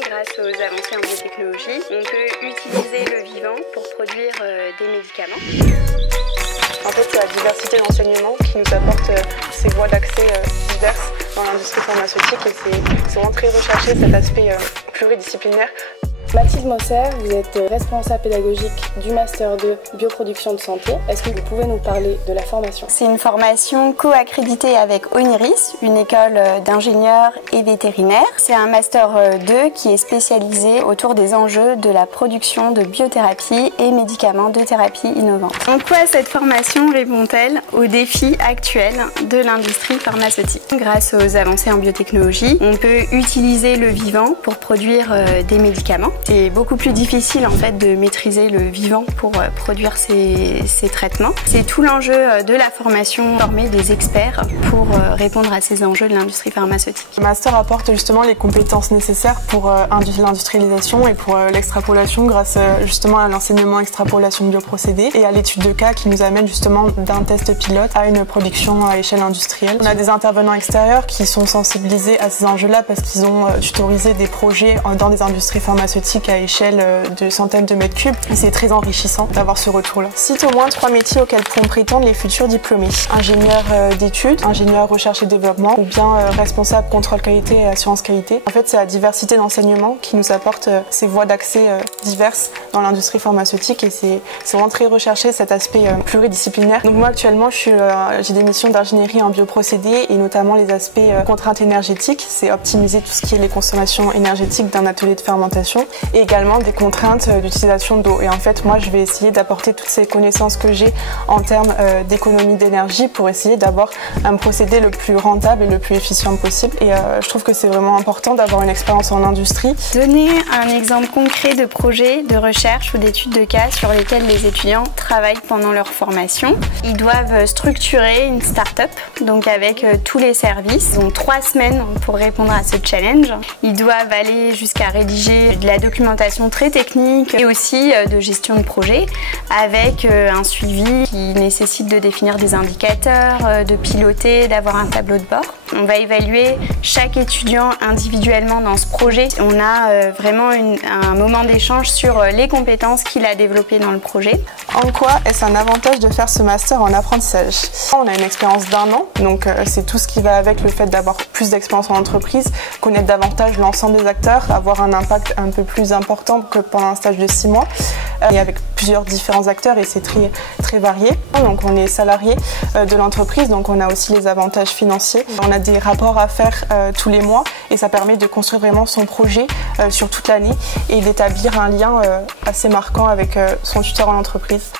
Grâce aux avancées en biotechnologie, on peut utiliser le vivant pour produire des médicaments. En fait, c'est la diversité d'enseignement qui nous apporte ces voies d'accès diverses dans l'industrie pharmaceutique et c'est vraiment très recherché cet aspect pluridisciplinaire. Mathilde Mosser, vous êtes responsable pédagogique du Master 2 Bioproduction de Santé. Est-ce que vous pouvez nous parler de la formation? C'est une formation co-accréditée avec ONIRIS, une école d'ingénieurs et vétérinaires. C'est un Master 2 qui est spécialisé autour des enjeux de la production de biothérapie et médicaments de thérapie innovantes. En quoi cette formation répond-elle aux défis actuels de l'industrie pharmaceutique? Grâce aux avancées en biotechnologie, on peut utiliser le vivant pour produire des médicaments. C'est beaucoup plus difficile en fait de maîtriser le vivant pour produire ces traitements. C'est tout l'enjeu de la formation, former des experts pour répondre à ces enjeux de l'industrie pharmaceutique. Le master apporte justement les compétences nécessaires pour l'industrialisation et pour l'extrapolation grâce justement à l'enseignement extrapolation bioprocédés et à l'étude de cas qui nous amène justement d'un test pilote à une production à échelle industrielle. On a des intervenants extérieurs qui sont sensibilisés à ces enjeux-là parce qu'ils ont tutorisé des projets dans des industries pharmaceutiques à échelle de centaines de mètres cubes. C'est très enrichissant d'avoir ce retour-là. Cite au moins 3 métiers auxquels pourront prétendre les futurs diplômés. Ingénieur d'études, ingénieur recherche et développement ou bien responsable contrôle qualité et assurance qualité. En fait, c'est la diversité d'enseignement qui nous apporte ces voies d'accès diverses dans l'industrie pharmaceutique et c'est vraiment très recherché cet aspect pluridisciplinaire. Donc moi actuellement, j'ai des missions d'ingénierie en bioprocédés et notamment les aspects contraintes énergétiques. C'est optimiser tout ce qui est les consommations énergétiques d'un atelier de fermentation et également des contraintes d'utilisation d'eau. Et en fait, moi, je vais essayer d'apporter toutes ces connaissances que j'ai en termes d'économie d'énergie pour essayer d'avoir un procédé le plus rentable et le plus efficient possible. Et je trouve que c'est vraiment important d'avoir une expérience en industrie. Donner un exemple concret de projet de recherche ou d'études de cas sur lesquels les étudiants travaillent pendant leur formation. Ils doivent structurer une start-up, donc avec tous les services. Ils ont 3 semaines pour répondre à ce challenge. Ils doivent aller jusqu'à rédiger de la documentation très technique et aussi de gestion de projet avec un suivi qui nécessite de définir des indicateurs, de piloter, d'avoir un tableau de bord. On va évaluer chaque étudiant individuellement dans ce projet. On a vraiment un moment d'échange sur les compétences qu'il a développées dans le projet. En quoi est-ce un avantage de faire ce master en apprentissage? On a une expérience d'1 an, donc c'est tout ce qui va avec le fait d'avoir plus d'expérience en entreprise, connaître davantage l'ensemble des acteurs, avoir un impact un peu plus important que pendant un stage de 6 mois et avec plusieurs différents acteurs et c'est très varié. Donc on est salarié de l'entreprise, donc on a aussi les avantages financiers. On a des rapports à faire tous les mois et ça permet de construire vraiment son projet sur toute l'année et d'établir un lien assez marquant avec son tuteur en entreprise.